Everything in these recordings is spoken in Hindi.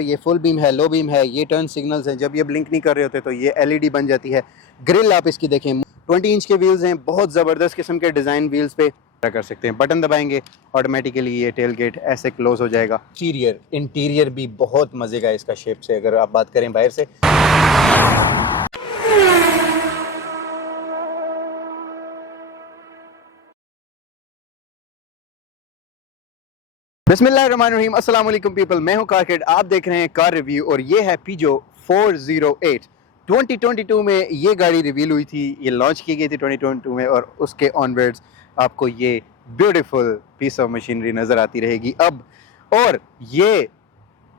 ये फुल बीम है, लो बीम है, ये टर्न सिग्नल्स हैं, जब ये ब्लिंक नहीं कर रहे होते तो ये एलईडी बन जाती है। ग्रिल आप इसकी देखें, 20 इंच के व्हील्स हैं, बहुत ज़बरदस्त किस्म के डिज़ाइन व्हील्स पे कर सकते हैं। बटन दबाएंगे ऑटोमेटिकली ये टेल गेट ऐसे क्लोज हो जाएगा। इंटीरियर भी बहुत मज़े का इसका शेप से, अगर आप बात करें बाहर से। बिस्मिल्लाहिर्रहमानिर्रहीम, अस्सलाम वालेकुम पीपल, मैं हूं कारकिड, आप देख रहे हैं कार रिव्यू और ये है पीजो 408। 2022 में ये गाड़ी रिवील हुई थी, ये लॉन्च की गई थी 2022 में और उसके ऑनवर्ड्स आपको ये ब्यूटीफुल पीस ऑफ मशीनरी नज़र आती रहेगी अब। और ये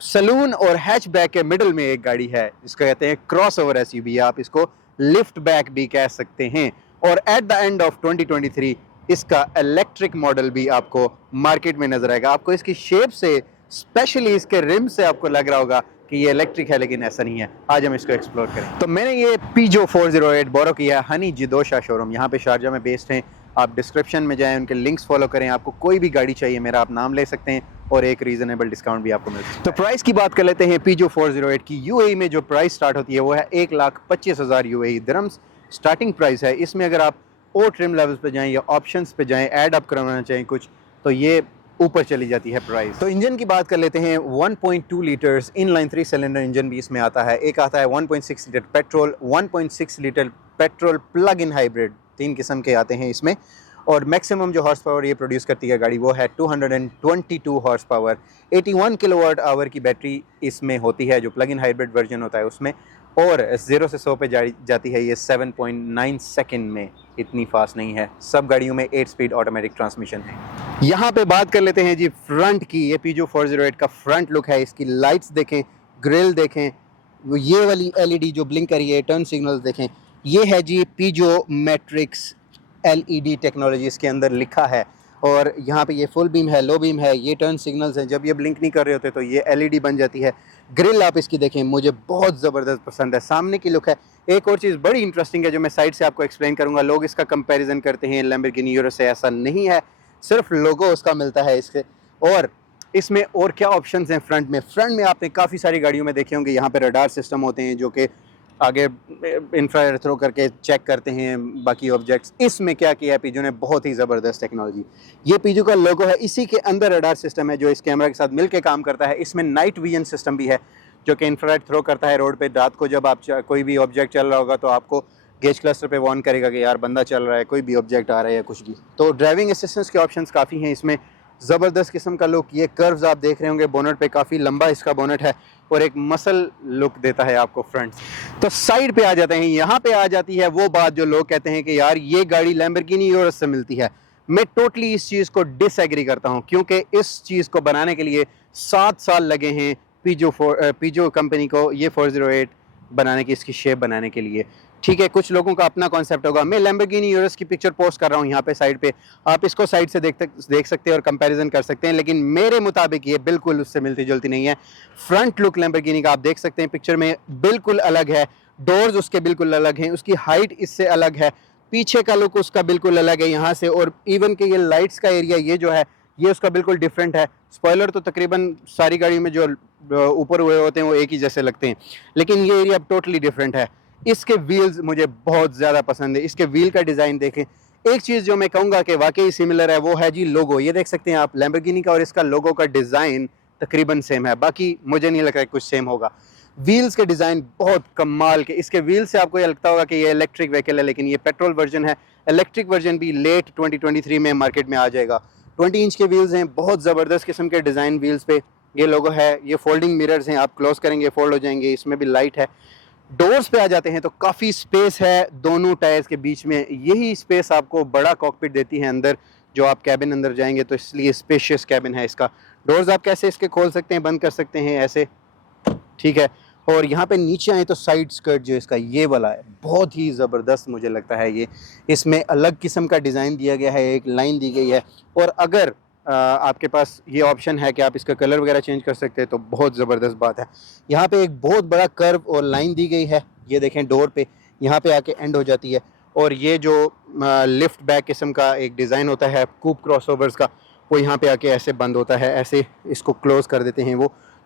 सलून और हैचबैक के मिडल में एक गाड़ी है जिसको कहते हैं क्रॉस ओवर एसयूवी, आप इसको लिफ्ट बैक भी कह सकते हैं। और एट द एंड ऑफ 2023 इसका इलेक्ट्रिक मॉडल भी आपको मार्केट में नजर आएगा। आपको इसकी शेप से, स्पेशली इसके रिम से आपको लग रहा होगा कि ये इलेक्ट्रिक है, लेकिन ऐसा नहीं है। आज हम इसको एक्सप्लोर करें। तो मैंने ये पीजो 408 बोरो किया है हनी जिदोशा शोरूम, यहाँ पे शारजा में बेस्ड हैं। आप डिस्क्रिप्शन में जाएं, उनके लिंक्स फॉलो करें। आपको कोई भी गाड़ी चाहिए मेरा आप नाम ले सकते हैं और एक रीजनेबल डिस्काउंट भी आपको मिल सकता है। तो प्राइस की बात कर लेते हैं। पीजो 408 की यूएई में जो प्राइस स्टार्ट होती है वो है 1,25,000 यूएई दिरहम्स स्टार्टिंग प्राइस है। इसमें अगर आप और ट्रिम लेवल्स पे जाएं या ऑप्शंस पे जाएं, ऐड अप करवाना चाहें कुछ, तो ये ऊपर चली जाती है प्राइस। तो इंजन की बात कर लेते हैं। 1.2 लीटर्स इनलाइन 3 सिलेंडर इंजन भी इसमें आता है। एक आता है 1.6 litre petrol, 1.6 litre petrol plug in hybrid, 3 किस्म के आते हैं इसमें। और मैक्सिमम जो हॉर्स पावर ये प्रोड्यूस करती है गाड़ी वो है 222 हॉर्स पावर। 81 किलोवाट आवर की बैटरी इसमें होती है जो प्लग इन हाइब्रिड वर्जन होता है उसमें। और 0 से 100 पे जाती है ये 7.9 सेकंड में, इतनी फास्ट नहीं है। सब गाड़ियों में 8 स्पीड ऑटोमेटिक ट्रांसमिशन है। यहाँ पे बात कर लेते हैं जी फ्रंट की। ये पीजो 408 का फ्रंट लुक है। इसकी लाइट्स देखें, ग्रिल देखें, ये वाली एलईडी जो ब्लिंक कर रही है, टर्न सिग्नल्स देखें। ये है जी पीजो मैट्रिक्स एलईडी टेक्नोलॉजी इसके अंदर लिखा है। और यहाँ पे ये फुल बीम है, लो बीम है, ये टर्न सिग्नल्स हैं, जब ये ब्लिंक नहीं कर रहे होते तो ये एलईडी बन जाती है। ग्रिल आप इसकी देखें, मुझे बहुत ज़बरदस्त पसंद है। सामने की लुक है। एक और चीज़ बड़ी इंटरेस्टिंग है जो मैं साइड से आपको एक्सप्लेन करूँगा। लोग इसका कंपैरिजन करते हैं लैम्बोर्गिनी यूरो से, ऐसा नहीं है, सिर्फ लोगो उसका मिलता है इससे। और इसमें और क्या ऑप्शंस हैं फ्रंट में? फ्रंट में आपने काफ़ी सारी गाड़ियों में देखे होंगे यहाँ पे रडार सिस्टम होते हैं जो कि आगे इंफ्रारेड थ्रो करके चेक करते हैं बाकी ऑब्जेक्ट्स। इसमें क्या किया है पीजो ने, बहुत ही ज़बरदस्त टेक्नोलॉजी। ये पीजो का लोगो है, इसी के अंदर रडार सिस्टम है जो इस कैमरा के साथ मिलकर काम करता है। इसमें नाइट विजन सिस्टम भी है जो कि इंफ्रारेड थ्रो करता है रोड पे। रात को जब आप कोई भी ऑब्जेक्ट चल रहा होगा तो आपको गेज क्लस्टर पे वार्न करेगा कि यार बंदा चल रहा है, कोई भी ऑब्जेक्ट आ रहा है या कुछ भी। तो ड्राइविंग असिस्टेंस के ऑप्शंस काफ़ी हैं इसमें। ज़बरदस्त किस्म का लुक। ये कर्व्स आप देख रहे होंगे बोनट पे, काफ़ी लंबा इसका बोनट है और एक मसल लुक देता है आपको फ्रंट। तो साइड पे आ जाते हैं। यहाँ पे आ जाती है वो बात जो लोग कहते हैं कि यार ये गाड़ी लैम्बोर्गिनी यूरोस से मिलती है। मैं टोटली इस चीज़ को डिसएग्री करता हूँ, क्योंकि इस चीज़ को बनाने के लिए 7 साल लगे हैं पीजो कंपनी को ये 408 बनाने की, इसकी शेप बनाने के लिए। ठीक है, कुछ लोगों का अपना कॉन्सेप्ट होगा। मैं लैम्बोर्गिनी यूरोस की पिक्चर पोस्ट कर रहा हूँ यहाँ पे साइड पे, आप इसको साइड से देख सकते हैं और कंपैरिजन कर सकते हैं, लेकिन मेरे मुताबिक ये बिल्कुल उससे मिलती जुलती नहीं है। फ्रंट लुक लैम्बोर्गिनी का आप देख सकते हैं पिक्चर में, बिल्कुल अलग है। डोर्स उसके बिल्कुल अलग हैं, उसकी हाइट इससे अलग है, पीछे का लुक उसका बिल्कुल अलग है यहाँ से। और इवन कि ये लाइट्स का एरिया ये जो है ये उसका बिल्कुल डिफरेंट है। स्पॉइलर तो तकरीबन सारी गाड़ी में जो ऊपर हुए होते हैं वो एक ही जैसे लगते हैं, लेकिन ये एरिया अब टोटली डिफरेंट है। इसके व्हील्स मुझे बहुत ज़्यादा पसंद है। इसके व्हील का डिज़ाइन देखें। एक चीज़ जो मैं कहूँगा कि वाकई सिमिलर है वो है जी लोगो। ये देख सकते हैं आप लैम्बोर्गिनी का और इसका लोगो का डिज़ाइन तकरीबन सेम है, बाकी मुझे नहीं लग रहा है कुछ सेम होगा। व्हील्स के डिज़ाइन बहुत कमाल के। इसके व्हील से आपको ये लगता होगा कि ये इलेक्ट्रिक व्हीकल है, लेकिन ये पेट्रोल वर्जन है। इलेक्ट्रिक वर्जन भी लेट 2023 में मार्केट में आ जाएगा। 20 इंच के व्हील्स हैं, बहुत ज़बरदस्त किस्म के डिज़ाइन व्हील्स पे ये लोगो है। ये फोल्डिंग मिरर्स हैं, आप क्लोज करेंगे फोल्ड हो जाएंगे। इसमें भी लाइट है। डोर्स पे आ जाते हैं तो काफ़ी स्पेस है दोनों टायर्स के बीच में। यही स्पेस आपको बड़ा कॉकपिट देती है अंदर, जो आप कैबिन अंदर जाएंगे तो इसलिए स्पेशियस कैबिन है इसका। डोर्स आप कैसे इसके खोल सकते हैं, बंद कर सकते हैं ऐसे, ठीक है। और यहाँ पे नीचे आए तो साइड स्कर्ट जो इसका ये वाला है बहुत ही ज़बरदस्त मुझे लगता है। ये इसमें अलग किस्म का डिज़ाइन दिया गया है, एक लाइन दी गई है। और अगर आपके पास ये ऑप्शन है कि आप इसका कलर वगैरह चेंज कर सकते हैं तो बहुत ज़बरदस्त बात है। यहाँ पे एक बहुत बड़ा कर्व और लाइन दी गई है, ये देखें डोर पे, यहाँ पे आके एंड हो जाती है। और ये जो लिफ्ट बैक किस्म का एक डिज़ाइन होता है कूप क्रॉसओवर्स का, वो यहाँ पे आके ऐसे बंद होता है, ऐसे इसको क्लोज़ कर देते हैं वो।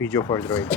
Peugeot 408.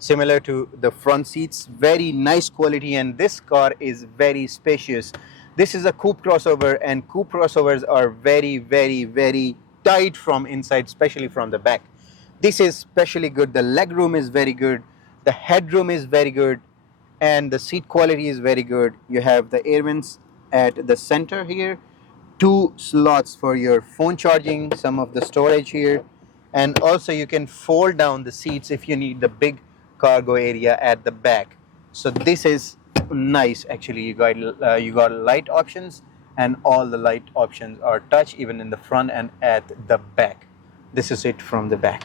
similar to the front seats. Very nice quality, and this car is very spacious. This is a coupe crossover, and coupe crossovers are very, very, very tight from inside, especially from the back. This is especially good. The leg room is very good. The headroom is very good, and the seat quality is very good. You have the air vents at the center here, 2 slots for your phone charging, some of the storage here, and also you can fold down the seats if you need the big cargo area at the back. So this is nice actually. You got light options, and all the light options are touch even in the front and at the back. This is it from the back.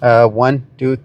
1 2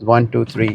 1 2 3